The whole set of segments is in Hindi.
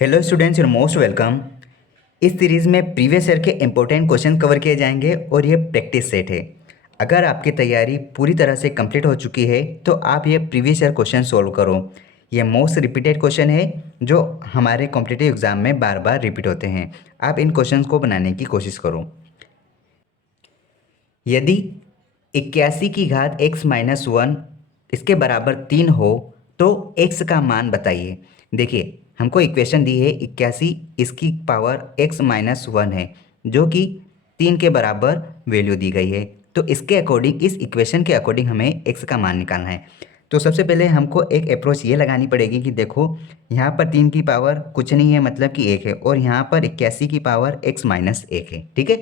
Hello students, your most welcome. इस सीरीज़ में प्रीवियस ईयर के इंपॉर्टेंट क्वेश्चन कवर किए जाएंगे और ये प्रैक्टिस सेट है। अगर आपकी तैयारी पूरी तरह से कंप्लीट हो चुकी है तो आप ये प्रीवियस ईयर क्वेश्चन सॉल्व करो। ये मोस्ट रिपीटेड क्वेश्चन है जो हमारे कॉम्पिटिटिव एग्जाम में बार बार रिपीट होते हैं। आप इन क्वेश्चन को बनाने की कोशिश करो। यदि 81 की घात x-1 इसके बराबर 3 हो तो x का मान बताइए। देखिए, हमको इक्वेशन दी है 81 इसकी पावर x-1 है जो कि 3 के बराबर वैल्यू दी गई है। तो इसके अकॉर्डिंग, इस इक्वेशन के अकॉर्डिंग हमें x का मान निकालना है। तो सबसे पहले हमको एक अप्रोच ये लगानी पड़ेगी कि देखो, यहाँ पर 3 की पावर कुछ नहीं है, मतलब कि 1 है, और यहाँ पर 81 की पावर x-1 है। ठीक है,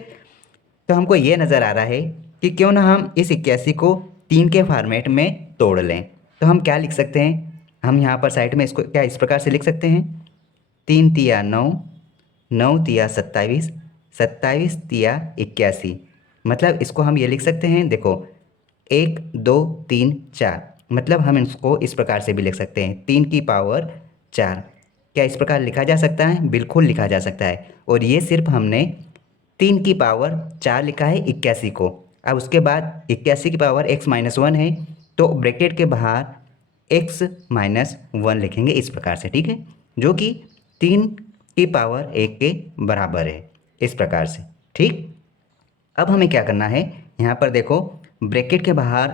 तो हमको ये नज़र आ रहा है कि क्यों ना हम इस 81 को 3 के फॉर्मेट में तोड़ लें। तो हम क्या लिख सकते हैं, हम यहाँ पर साइड में इसको क्या इस प्रकार से लिख सकते हैं, 3 तिया 9, 9 तिया 27, 27 तिया 81। मतलब इसको हम ये लिख सकते हैं, देखो 1 2 3 4, मतलब हम इसको इस प्रकार से भी लिख सकते हैं 3 की पावर 4। क्या इस प्रकार लिखा जा सकता है? बिल्कुल लिखा जा सकता है। और ये सिर्फ हमने 3 की पावर 4 लिखा है 81 को। अब उसके बाद 81 की पावर x-1 है, तो ब्रैकेट के बाहर x-1 लिखेंगे इस प्रकार से। ठीक है, जो कि 3 की पावर 1 के बराबर है, इस प्रकार से। ठीक, अब हमें क्या करना है, यहाँ पर देखो ब्रैकेट के बाहर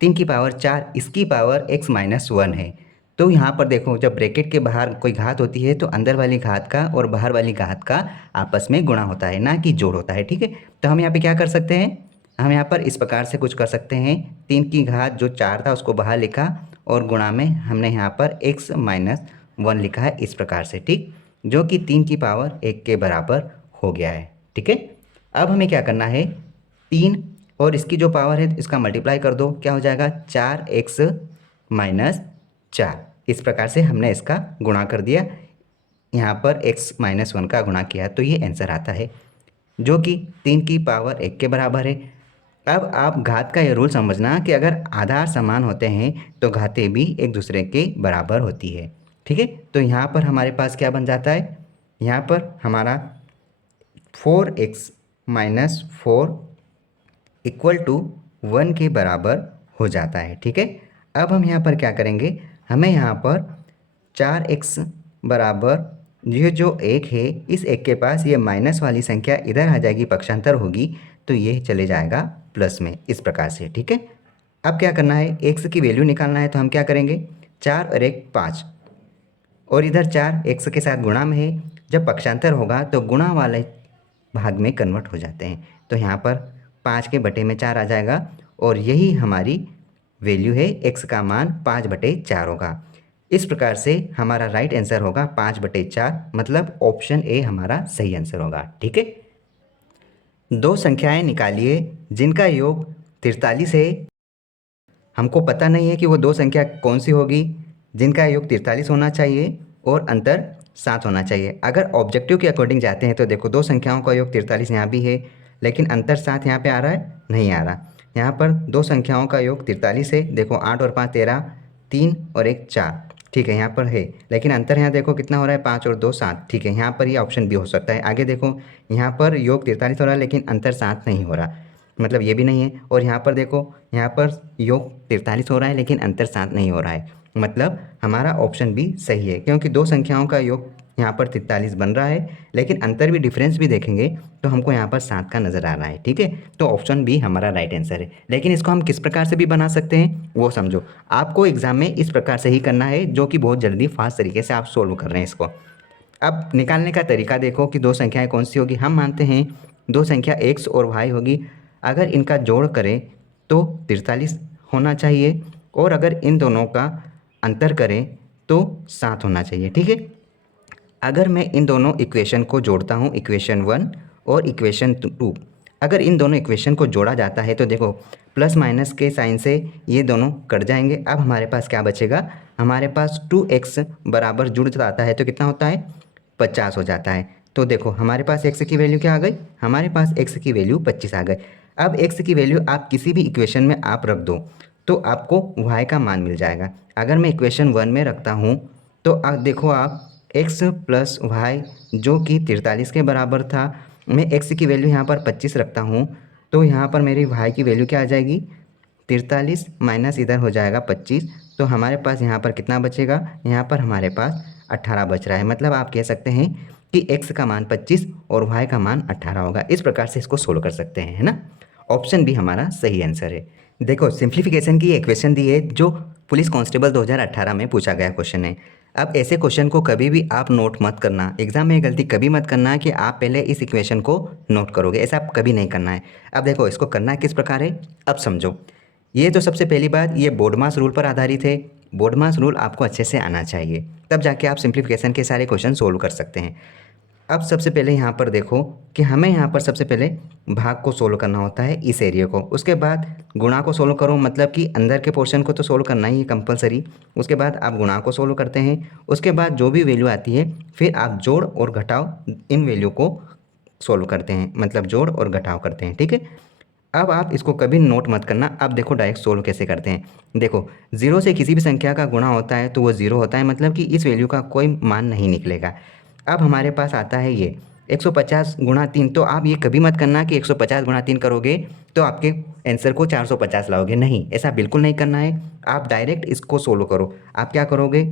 3 की पावर 4 इसकी पावर x-1 है। तो यहाँ पर देखो, जब ब्रैकेट के बाहर कोई घात होती है तो अंदर वाली घात का और बाहर वाली घात का आपस में गुणा होता है, ना कि जोड़ होता है। ठीक है, तो हम यहाँ पे क्या कर सकते हैं, हम यहाँ पर इस प्रकार से कुछ कर सकते हैं, 3 की घात जो 4 था उसको बाहर लिखा और गुणा में हमने यहाँ पर x-1 लिखा है इस प्रकार से। ठीक, जो कि 3 की पावर 1 के बराबर हो गया है। ठीक है, अब हमें क्या करना है, 3 और इसकी जो पावर है इसका मल्टीप्लाई कर दो, क्या हो जाएगा 4x-4। इस प्रकार से हमने इसका गुणा कर दिया, यहाँ पर x-1 का गुणा किया, तो ये आंसर आता है जो कि 3 की पावर 1 के बराबर है। अब आप घात का ये रूल समझना कि अगर आधार समान होते हैं तो घातें भी एक दूसरे के बराबर होती है। ठीक है, तो यहाँ पर हमारे पास क्या बन जाता है, यहाँ पर हमारा 4x-4 इक्वल टू 1 के बराबर हो जाता है। ठीक है, अब हम यहाँ पर क्या करेंगे, हमें यहाँ पर 4x बराबर ये जो 1 है, इस 1 के पास ये माइनस वाली संख्या इधर आ जाएगी, पक्षांतर होगी, तो ये चले जाएगा प्लस में इस प्रकार से। ठीक है, अब क्या करना है, x की वैल्यू निकालना है, तो हम क्या करेंगे, 4 और 1 5, और इधर 4 x के साथ गुणा में है, जब पक्षांतर होगा तो गुणा वाले भाग में कन्वर्ट हो जाते हैं। तो यहाँ पर 5 के बटे में 4 आ जाएगा और यही हमारी वैल्यू है, x का मान 5/4 होगा। इस प्रकार से हमारा राइट आंसर होगा 5/4, मतलब ऑप्शन ए हमारा सही आंसर होगा। ठीक है, दो संख्याएं निकालिए जिनका योग 43 है। हमको पता नहीं है कि वो दो संख्या कौन सी होगी जिनका योग 43 होना चाहिए और अंतर 7 होना चाहिए। अगर ऑब्जेक्टिव के अकॉर्डिंग जाते हैं तो देखो, दो संख्याओं का योग 43 यहाँ भी है, लेकिन अंतर 7 यहाँ पे आ रहा है, नहीं आ रहा। यहाँ पर दो संख्याओं का योग 43 है, देखो 8 और 5 13, 3 और 1 4। ठीक है, यहाँ पर है, लेकिन अंतर यहाँ देखो कितना हो रहा है, 5 और 2 7। ठीक है, यहाँ पर ये ऑप्शन भी हो सकता है। आगे देखो, यहाँ पर योग 43 हो रहा है लेकिन अंतर 7 नहीं हो रहा, मतलब ये भी नहीं है। और यहाँ पर देखो, यहाँ पर योग 43 हो रहा है लेकिन अंतर 7 नहीं हो रहा है, मतलब हमारा ऑप्शन भी सही है, क्योंकि दो संख्याओं का योग यहाँ पर 43 बन रहा है, लेकिन अंतर भी, डिफरेंस भी देखेंगे तो हमको यहाँ पर 7 का नज़र आ रहा है। ठीक है, तो ऑप्शन बी हमारा राइट आंसर है। लेकिन इसको हम किस प्रकार से भी बना सकते हैं वो समझो। आपको एग्जाम में इस प्रकार से ही करना है, जो कि बहुत जल्दी फास्ट तरीके से आप सोल्व कर रहे हैं इसको। अब निकालने का तरीका देखो कि दो संख्याएं कौन सी होगी। हम मानते हैं दो संख्या x और y होगी, अगर इनका जोड़ करें तो 43 होना चाहिए, और अगर इन दोनों का अंतर करें तो 7 होना चाहिए। ठीक है, अगर मैं इन दोनों इक्वेशन को जोड़ता हूँ, इक्वेशन 1 और इक्वेशन 2, अगर इन दोनों इक्वेशन को जोड़ा जाता है तो देखो प्लस माइनस के साइन से ये दोनों कट जाएंगे। अब हमारे पास क्या बचेगा, हमारे पास 2x बराबर जुड़ जाता है तो कितना होता है, 50 हो जाता है। तो देखो हमारे पास x की वैल्यू क्या आ गई, हमारे पास x की वैल्यू 25 आ गई। अब x की वैल्यू आप किसी भी इक्वेशन में आप रख दो तो आपको y का मान मिल जाएगा। अगर मैं इक्वेशन 1 में रखता हूँ तो देखो आप x प्लस वाई जो कि 43 के बराबर था। मैं x की वैल्यू यहाँ पर 25 रखता हूँ, तो यहाँ पर मेरी y की वैल्यू क्या आ जाएगी, 43 माइनस इधर हो जाएगा 25। तो हमारे पास यहाँ पर कितना बचेगा, यहाँ पर हमारे पास 18 बच रहा है। मतलब आप कह सकते हैं कि x का मान 25 और y का मान 18 होगा। इस प्रकार से इसको सोल्व कर सकते हैं, है ना। ऑप्शन बी हमारा सही आंसर है। देखो सिंप्लीफिकेशन की इक्वेशन दी है जो पुलिस कांस्टेबल 2018 में पूछा गया क्वेश्चन है। अब ऐसे क्वेश्चन को कभी भी आप नोट मत करना, एग्जाम में गलती कभी मत करना कि आप पहले इस इक्वेशन को नोट करोगे, ऐसा आप कभी नहीं करना है। अब देखो इसको करना किस प्रकार है, अब समझो। ये तो सबसे पहली बात, ये बोर्डमास रूल पर आधारित है। बोर्डमास रूल आपको अच्छे से आना चाहिए, तब जाके आप सिंप्लीफिकेशन के सारे क्वेश्चन सोल्व कर सकते हैं। अब सबसे पहले यहाँ पर देखो कि हमें यहाँ पर सबसे पहले भाग को सोल्व करना होता है, इस एरिया को। उसके बाद गुणा को सोल्व करो, मतलब कि अंदर के पोर्शन को तो सोल्व करना ही है कंपलसरी। उसके बाद आप गुणा को सोल्व करते हैं। उसके बाद जो भी वैल्यू आती है फिर आप जोड़ और घटाव इन वैल्यू को सोल्व करते हैं, मतलब जोड़ और घटाव करते हैं, ठीक है। अब आप इसको कभी नोट मत करना। अब देखो डायरेक्ट सोल्व कैसे करते हैं। देखो 0 से किसी भी संख्या का गुणा होता है तो वो 0 होता है, मतलब कि इस वैल्यू का कोई मान नहीं निकलेगा। अब हमारे पास आता है ये 150 गुणा 3। तो आप ये कभी मत करना कि 150 गुणा 3 करोगे तो आपके आंसर को 450 लाओगे, नहीं, ऐसा बिल्कुल नहीं करना है। आप डायरेक्ट इसको सोल्व करो। आप क्या करोगे,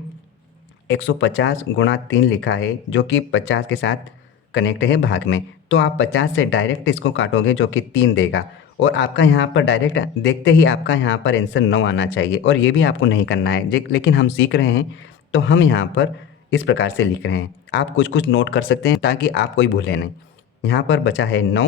150 गुणा 3 लिखा है जो कि 50 के साथ कनेक्ट है भाग में, तो आप 50 से डायरेक्ट इसको काटोगे जो कि 3 देगा। और आपका यहाँ पर डायरेक्ट देखते ही आपका यहाँ पर आंसर 9 आना चाहिए, और ये भी आपको नहीं करना है लेकिन हम सीख रहे हैं तो हम यहाँ पर इस प्रकार से लिख रहे हैं। आप कुछ कुछ नोट कर सकते हैं ताकि आप कोई भूले नहीं। यहाँ पर बचा है 9,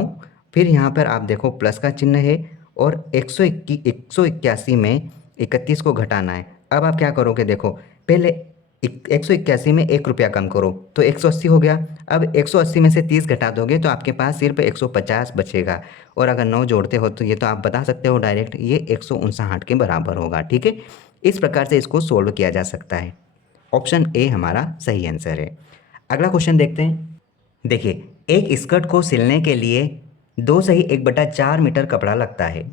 फिर यहाँ पर आप देखो प्लस का चिन्ह है, और 181 में 31 को घटाना है। अब आप क्या करोगे, देखो पहले 181 में 1 रुपया कम करो तो 180 हो गया। अब 180 में से 30 घटा दोगे तो आपके पास सिर्फ 150 बचेगा। और अगर 9 जोड़ते हो तो ये तो आप बता सकते हो डायरेक्ट, ये 159 के बराबर होगा, ठीक है। इस प्रकार से इसको सोल्व किया जा सकता है। ऑप्शन ए हमारा सही आंसर है। अगला क्वेश्चन देखते हैं। देखिए एक स्कर्ट को सिलने के लिए 2 सही 1/4 मीटर कपड़ा लगता है।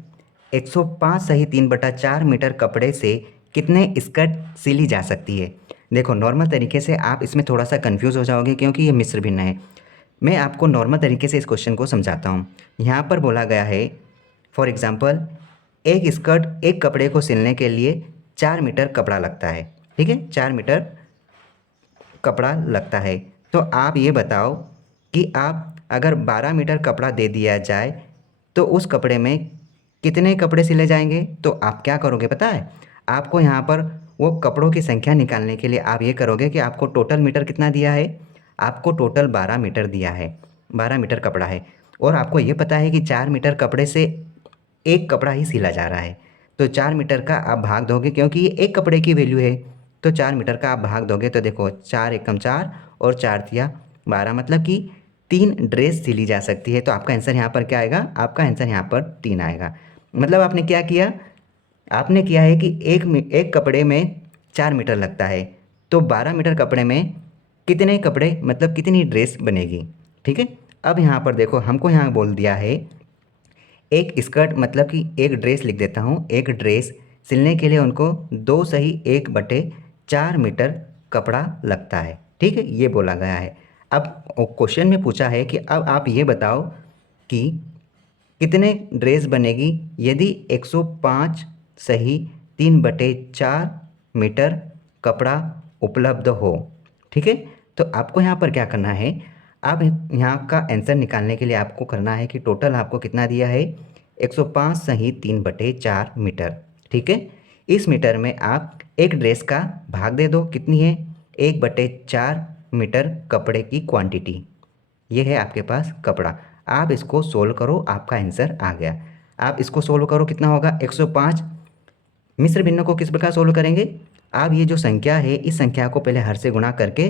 105 सही 3/4 मीटर कपड़े से कितने स्कर्ट सिली जा सकती है। देखो नॉर्मल तरीके से आप इसमें थोड़ा सा कंफ्यूज हो जाओगे क्योंकि ये मिश्र भिन्न है। मैं आपको नॉर्मल तरीके से इस क्वेश्चन को समझाता हूँ। यहाँ पर बोला गया है फॉर एग्जाम्पल एक स्कर्ट एक कपड़े को सिलने के लिए 4 मीटर कपड़ा लगता है, ठीक है, 4 मीटर कपड़ा लगता है। तो आप ये बताओ कि आप अगर 12 मीटर कपड़ा दे दिया जाए तो उस कपड़े में कितने कपड़े सिले जाएंगे। तो आप क्या करोगे पता है, आपको यहाँ पर वो कपड़ों की संख्या निकालने के लिए आप ये करोगे कि आपको टोटल मीटर कितना दिया है, आपको टोटल 12 मीटर दिया है, 12 मीटर कपड़ा है। और आपको ये पता है कि 4 मीटर कपड़े से एक कपड़ा ही सिला जा रहा है। तो 4 मीटर का आप भाग दोगे क्योंकि ये एक कपड़े की वैल्यू है, तो 4 मीटर का आप भाग दोगे तो देखो 4 एकम 4 और 4 तिया 12, मतलब कि 3 ड्रेस सिली जा सकती है। तो आपका आंसर यहाँ पर क्या आएगा, आपका आंसर यहाँ पर 3 आएगा। मतलब आपने क्या किया, आपने किया है कि एक कपड़े में 4 मीटर लगता है, तो 12 मीटर कपड़े में कितने कपड़े मतलब कितनी ड्रेस बनेगी, ठीक है। अब यहाँ पर देखो हमको यहाँ बोल दिया है एक स्कर्ट, मतलब कि एक ड्रेस लिख देता हूँ, एक ड्रेस सिलने के लिए उनको 2 सही 1/4 मीटर कपड़ा लगता है, ठीक है, ये बोला गया है। अब क्वेश्चन में पूछा है कि अब आप ये बताओ कि कितने ड्रेस बनेगी यदि 105 सही 3/4 मीटर कपड़ा उपलब्ध हो, ठीक है। तो आपको यहाँ पर क्या करना है, आप यहाँ का आंसर निकालने के लिए आपको करना है कि टोटल आपको कितना दिया है, 105 सही 3/4 मीटर, ठीक है। इस मीटर में आप एक ड्रेस का भाग दे दो, कितनी है, 1/4 मीटर कपड़े की क्वांटिटी, ये है आपके पास कपड़ा। आप इसको सोल्व करो, आपका आंसर आ गया। आप इसको सोल्व करो, कितना होगा 105। मिश्र भिन्न को किस प्रकार सोल्व करेंगे, आप ये जो संख्या है इस संख्या को पहले हर से गुणा करके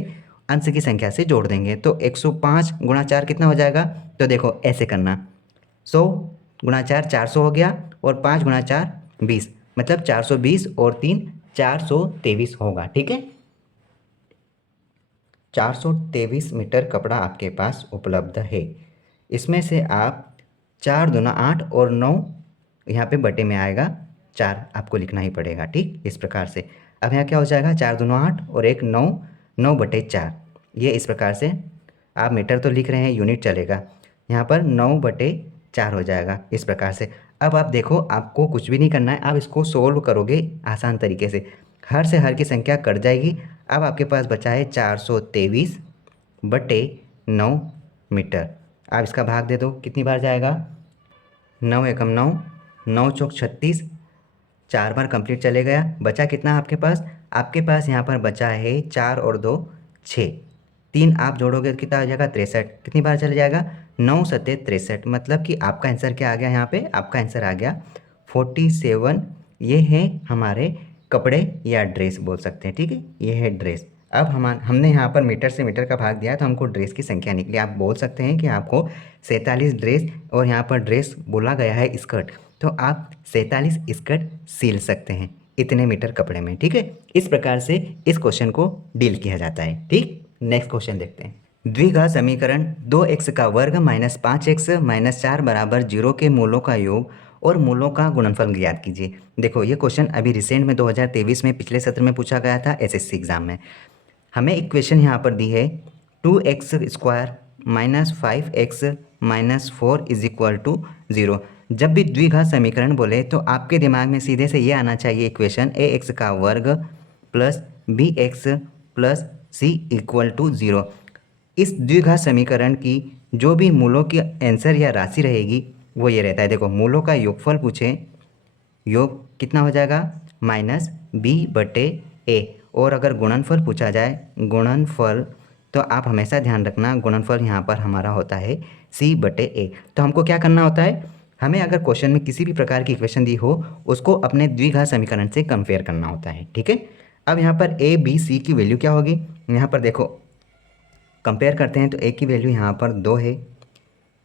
अंश की संख्या से जोड़ देंगे। तो 105 गुणा 4 कितना हो जाएगा, तो देखो ऐसे करना, 100 गुणा 4 400 हो गया, और 5 गुणा 4 20, मतलब 420 और 3 423 होगा, ठीक है। 423 मीटर कपड़ा आपके पास उपलब्ध है। इसमें से आप 4 दूना 8 और 9 यहाँ पे बटे में आएगा, 4 आपको लिखना ही पड़ेगा, ठीक, इस प्रकार से। अब यहाँ क्या हो जाएगा, 4 दूना 8 और 1 9, 9/4, ये इस प्रकार से, आप मीटर तो लिख रहे हैं, यूनिट चलेगा, यहाँ पर 9/4 हो जाएगा इस प्रकार से। अब आप देखो, आपको कुछ भी नहीं करना है, आप इसको सोल्व करोगे आसान तरीके से, हर से हर की संख्या कट जाएगी। अब आपके पास बचा है 423/9 मीटर। आप इसका भाग दे दो, कितनी बार जाएगा, 9 एकम 9, 9 चौक 36, 4 बार कंप्लीट चले गया। बचा कितना आपके पास, आपके पास यहाँ पर बचा है 4 और 2 6, 3 आप जोड़ोगे तो कितना हो जाएगा 63। कितनी बार चले जाएगा, 9 सत्ते 63, मतलब कि आपका आंसर क्या आ गया, यहाँ पे आपका आंसर आ गया 47। ये है हमारे कपड़े या ड्रेस बोल सकते हैं, ठीक है, ये है ड्रेस। अब हमने यहाँ पर मीटर से मीटर का भाग दिया तो हमको ड्रेस की संख्या निकली। आप बोल सकते हैं कि आपको 47 ड्रेस, और यहाँ पर ड्रेस बोला गया है स्कर्ट, तो आप 47 स्कर्ट सिल सकते हैं इतने मीटर कपड़े में, ठीक है। इस प्रकार से इस क्वेश्चन को डील किया जाता है, ठीक। नेक्स्ट क्वेश्चन देखते हैं। द्विघात समीकरण 2x का वर्ग माइनस 5x माइनस 4 बराबर 0 के मूलों का योग और मूलों का गुणनफल ज्ञात कीजिए। देखो, ये क्वेश्चन अभी रिसेंट में 2023 में पिछले सत्र में पूछा गया था एसएससी एग्जाम में। हमें इक्वेशन यहाँ पर दी है 2x² minus 5x minus 4 is equal to 0। जब भी द्विघात समीकरण बोले तो आपके दिमाग में सीधे से ये आना चाहिए इक्वेशन ax का वर्ग plus bx plus c equal to 0। इस द्विघात समीकरण की जो भी मूलों की आंसर या राशि रहेगी वो ये रहता है। देखो, मूलों का योगफल पूछे, योग कितना हो जाएगा, -b/a। और अगर गुणनफल पूछा जाए, गुणनफल, तो आप हमेशा ध्यान रखना गुणनफल यहाँ पर हमारा होता है c/a। तो हमको क्या करना होता है, हमें अगर क्वेश्चन में किसी भी प्रकार की इक्वेशन दी हो उसको अपने द्विघात समीकरण से कंपेयर करना होता है, ठीक है। अब यहाँ पर a b c की वैल्यू क्या होगी, यहाँ पर देखो कंपेयर करते हैं तो a की वैल्यू यहाँ पर 2 है,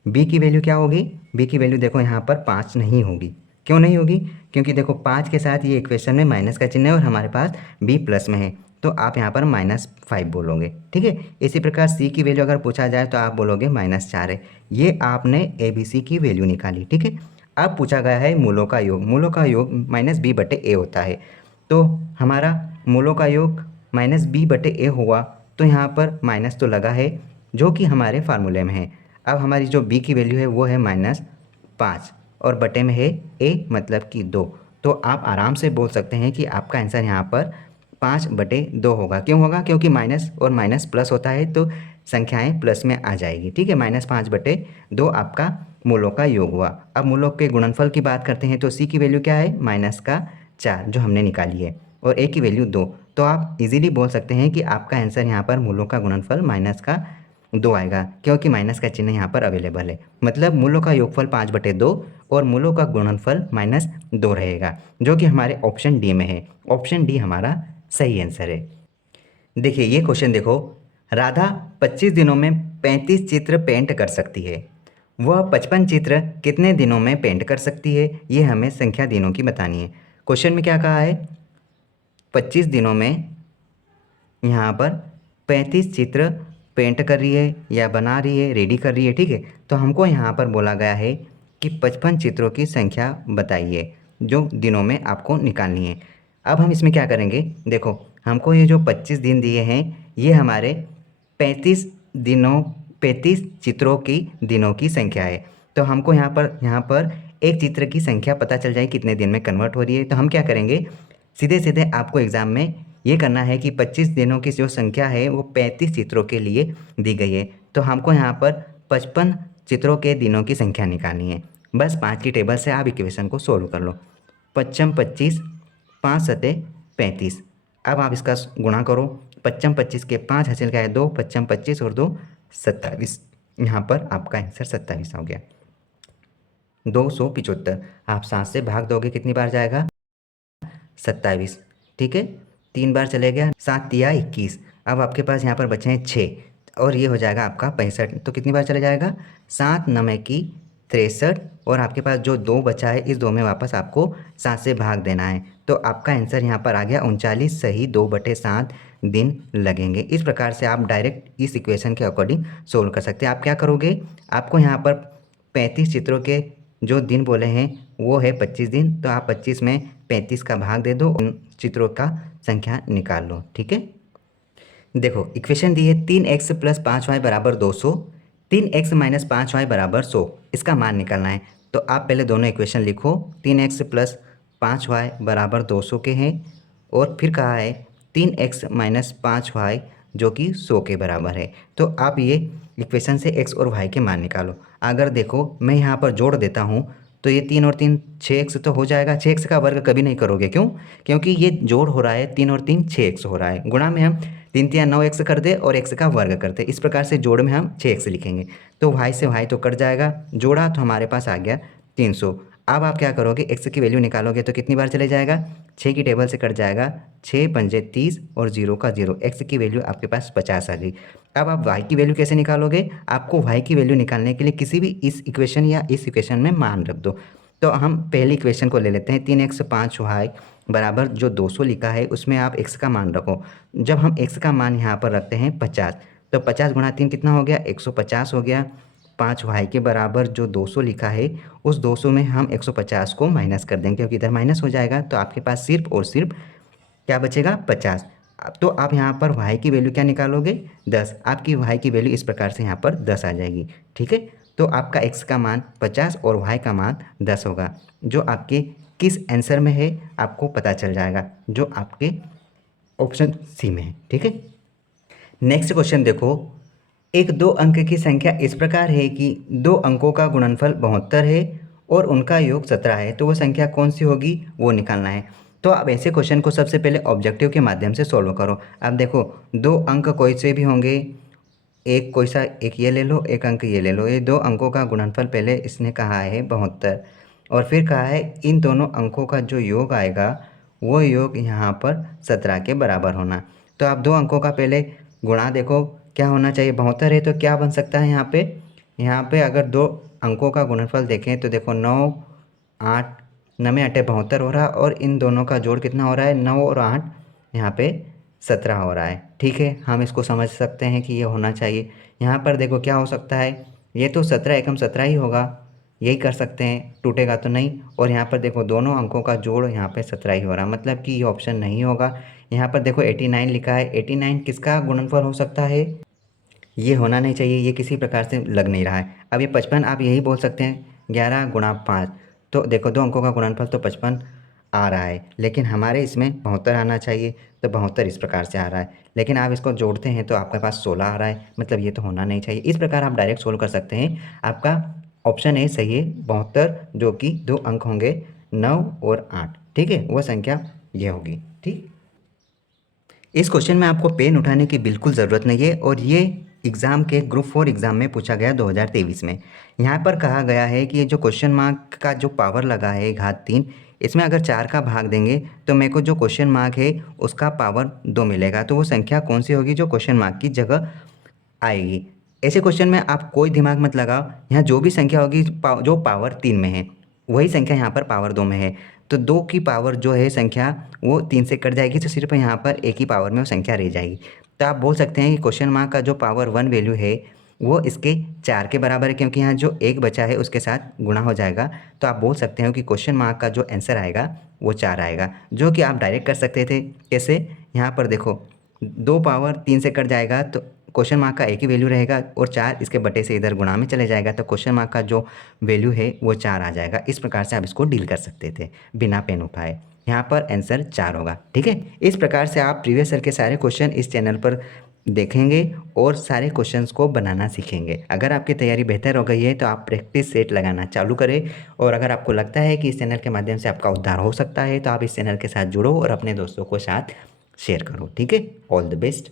b की वैल्यू क्या होगी, b की वैल्यू देखो यहाँ पर 5 नहीं होगी। क्यों नहीं होगी, क्योंकि देखो 5 के साथ ये इक्वेशन में माइनस का चिन्ह है और हमारे पास b प्लस में है, तो आप यहाँ पर -5 बोलोगे, ठीक है। इसी प्रकार c की वैल्यू अगर पूछा जाए तो आप बोलोगे -4 है। ये आपने ABC की वैल्यू निकाली, ठीक है। अब पूछा गया है मूलों का योग, मूलों का योग -b/a होता है, तो हमारा मूलों का योग -b/a हुआ, तो यहाँ पर माइनस तो लगा है जो कि हमारे फार्मूले में है। अब हमारी जो b की वैल्यू है वो है -5 और बटे में है a मतलब कि 2, तो आप आराम से बोल सकते हैं कि आपका आंसर यहाँ पर 5/2 होगा। क्यों होगा, क्योंकि माइनस और माइनस प्लस होता है तो संख्याएं प्लस में आ जाएगी, ठीक है। -5/2 आपका मूलों का योग हुआ। अब मूलों के गुणनफल की बात करते हैं तो c की वैल्यू क्या है, -4 जो हमने निकाली है, और a की वैल्यू 2, तो आप इजीली बोल सकते हैं कि आपका आंसर यहाँ पर मूलों का गुणनफल -2 आएगा, क्योंकि माइनस का चिन्ह यहाँ पर अवेलेबल है। मतलब मूलों का योगफल 5/2 और मूलों का गुणनफल -2 रहेगा, जो कि हमारे ऑप्शन डी में है। ऑप्शन डी हमारा सही आंसर है। देखिए ये क्वेश्चन देखो, राधा 25 दिनों में 35 चित्र पेंट कर सकती है, वह 55 चित्र कितने दिनों में पेंट कर सकती है, ये हमें संख्या दिनों की बतानी है। क्वेश्चन में क्या कहा है, 25 दिनों में यहाँ पर 35 चित्र पेंट कर रही है या बना रही है, रेडी कर रही है, ठीक है। तो हमको यहाँ पर बोला गया है कि 55 चित्रों की संख्या बताइए जो दिनों में आपको निकालनी है। अब हम इसमें क्या करेंगे, देखो हमको ये जो 25 दिन दिए हैं ये हमारे 35 चित्रों की दिनों की संख्या है। तो हमको यहाँ पर एक चित्र की संख्या पता चल जाए कितने दिन में कन्वर्ट हो रही है। तो हम क्या करेंगे, सीधे सीधे आपको एग्ज़ाम में ये करना है कि 25 दिनों की जो संख्या है वो 35 चित्रों के लिए दी गई है, तो हमको यहाँ पर 55 चित्रों के दिनों की संख्या निकालनी है। बस 5 की टेबल से आप इक्वेशन को सोल्व कर लो। 55 25, 5 सते 35। अब आप इसका गुणा करो, 55 25 के 5 हासिल का है 2, 55 25 और 2 27। यहाँ पर आपका आंसर 27 हो गया। 275 आप 7 से भाग दोगे कितनी बार जाएगा, 27, ठीक है। 3 बार चले गया, 7 तिया 21। अब आपके पास यहाँ पर बचे हैं 6 और ये हो जाएगा आपका 65। तो कितनी बार चले जाएगा, 7 9 की 63, और आपके पास जो 2 बचा है इस 2 में वापस आपको 7 से भाग देना है। तो आपका आंसर यहाँ पर आ गया 39 सही 2/7 दिन लगेंगे। इस प्रकार से आप डायरेक्ट इस इक्वेशन के अकॉर्डिंग सोल्व कर सकते हैं। आप क्या करोगे, आपको यहाँ पर 35 चित्रों के जो दिन बोले हैं वो है 25 दिन, तो आप 25 में 35 का भाग दे दो, उन चित्रों का संख्या निकाल लो, ठीक है। देखो इक्वेशन दी है 3x प्लस 5y बराबर 200, 3x माइनस 5y बराबर 100, इसका मान निकालना है। तो आप पहले दोनों इक्वेशन लिखो, 3x प्लस 5y बराबर 200 के हैं, और फिर कहा है 3x माइनस 5y जो कि 100 के बराबर है। तो आप ये इक्वेशन से x और y के मान निकालो। अगर देखो मैं यहाँ पर जोड़ देता हूँ तो ये 3 और 3 6x तो हो जाएगा। 6x का वर्ग कभी नहीं करोगे, क्यों? क्योंकि ये जोड़ हो रहा है, 3 और 3 6x हो रहा है। गुणा में हम 3 3 9x कर दे और x का वर्ग करते, इस प्रकार से जोड़ में हम 6x लिखेंगे। तो y से y तो कट जाएगा, जोड़ा तो हमारे पास आ गया 300। अब आप क्या करोगे, x की वैल्यू निकालोगे तो कितनी बार चले जाएगा, 6 की टेबल से कट जाएगा, 6 पंजे 30 और 0 का 0, x की वैल्यू आपके पास 50 आ गई। अब आप y की वैल्यू कैसे निकालोगे, आपको y की वैल्यू निकालने के लिए किसी भी इस इक्वेशन या इस इक्वेशन में मान रख दो। तो हम पहली इक्वेशन को ले लेते हैं, 3x 5y बराबर जो 200 लिखा है उसमें आप x का मान रखो। जब हम x का मान यहाँ पर रखते हैं 50, तो 50 गुणा 3 कितना हो गया, 150 हो गया। 5y के बराबर जो 200 लिखा है उस 200 में हम 150 को माइनस कर देंगे, क्योंकि इधर माइनस हो जाएगा, तो आपके पास सिर्फ और सिर्फ क्या बचेगा, 50। तो आप यहाँ पर y की वैल्यू क्या निकालोगे, 10। आपकी y की वैल्यू इस प्रकार से यहाँ पर 10 आ जाएगी। ठीक है, तो आपका x का मान 50 और y का मान 10 होगा, जो आपके किस आंसर में है आपको पता चल जाएगा, जो आपके ऑप्शन सी में है। ठीक है, नेक्स्ट क्वेश्चन देखो, एक 2 अंक की संख्या इस प्रकार है कि 2 अंकों का गुणनफल 72 है और उनका योग 17 है, तो वो संख्या कौन सी होगी वो निकालना है। तो अब ऐसे क्वेश्चन को सबसे पहले ऑब्जेक्टिव के माध्यम से सॉल्व करो। अब देखो 2 अंक कोई से भी होंगे, एक कोई सा, एक ये ले लो, एक अंक ये ले लो, ये 2 अंकों का गुणनफल पहले इसने कहा है 72, और फिर कहा है इन दोनों अंकों का जो योग आएगा वो योग यहाँ पर 17 के बराबर होना। तो आप 2 अंकों का पहले गुणा देखो क्या होना चाहिए, 72 है तो क्या बन सकता है यहाँ पे, अगर 2 अंकों का गुणनफल देखें तो देखो 9 8 9 8 72 हो रहा है, और इन दोनों का जोड़ कितना हो रहा है, 9 और 8 यहाँ पे 17 हो रहा है। ठीक है, हम इसको समझ सकते हैं कि ये होना चाहिए। यहाँ पर देखो क्या हो सकता है, ये तो 17 एकम 17 ही होगा, यही कर सकते हैं, टूटेगा तो नहीं। और यहाँ पर देखो दोनों अंकों का जोड़ यहाँ पे 17 ही हो रहा है, मतलब कि ये ऑप्शन नहीं होगा। यहाँ पर देखो 89 लिखा है, 89 किसका गुणनफल हो सकता है, ये होना नहीं चाहिए, ये किसी प्रकार से लग नहीं रहा है। अब ये 55 आप यही बोल सकते हैं 11 गुणा 5, तो देखो 2 अंकों का गुणनफल तो 55 आ रहा है, लेकिन हमारे इसमें 72 आना चाहिए, तो 72 इस प्रकार से आ रहा है, लेकिन आप इसको जोड़ते हैं तो आपके पास 16 आ रहा है, मतलब ये तो होना नहीं चाहिए। इस प्रकार आप डायरेक्ट सोल्व कर सकते हैं। आपका ऑप्शन ए सही है, 72, जो कि 2 अंक होंगे 9 और 8। ठीक है, वह संख्या ये होगी। ठीक, इस क्वेश्चन में आपको पेन उठाने की बिल्कुल ज़रूरत नहीं है, और ये एग्ज़ाम के ग्रुप 4 एग्ज़ाम में पूछा गया 2023 में। यहाँ पर कहा गया है कि ये जो क्वेश्चन मार्क का जो पावर लगा है घात 3, इसमें अगर 4 का भाग देंगे तो मेरे को जो क्वेश्चन मार्क है उसका पावर 2 मिलेगा। तो वो संख्या कौन सी होगी जो क्वेश्चन मार्क की जगह आएगी। ऐसे क्वेश्चन में आप कोई दिमाग मत लगाओ, यहाँ जो भी संख्या होगी जो पावर 3 में है वही संख्या यहाँ पर पावर 2 में है, तो 2 की पावर जो है संख्या वो 3 से कट जाएगी, तो सिर्फ यहाँ पर एक ही पावर में वो संख्या रह जाएगी। तो आप बोल सकते हैं कि क्वेश्चन मार्क का जो पावर 1 वैल्यू है वो इसके 4 के बराबर है, क्योंकि यहाँ जो एक बचा है उसके साथ गुणा हो जाएगा। तो आप बोल सकते हो कि क्वेश्चन मार्क का जो आंसर आएगा वो 4 आएगा, जो कि आप डायरेक्ट कर सकते थे। कैसे, यहाँ पर देखो 2 पावर 3 से कट जाएगा तो क्वेश्चन मार्क का एक ही वैल्यू रहेगा, और 4 इसके बटे से इधर गुणा में चले जाएगा, तो क्वेश्चन मार्क का जो वैल्यू है वो 4 आ जाएगा। इस प्रकार से आप इसको डील कर सकते थे बिना पेन उठाए। यहाँ पर आंसर 4 होगा। ठीक है, इस प्रकार से आप प्रीवियस ईयर के सारे क्वेश्चन इस चैनल पर देखेंगे और सारे क्वेश्चंस को बनाना सीखेंगे। अगर आपकी तैयारी बेहतर हो गई है तो आप प्रैक्टिस सेट लगाना चालू करें, और अगर आपको लगता है कि इस चैनल के माध्यम से आपका उद्धार हो सकता है तो आप इस चैनल के साथ जुड़ो और अपने दोस्तों को साथ शेयर करो। ठीक है, ऑल द बेस्ट।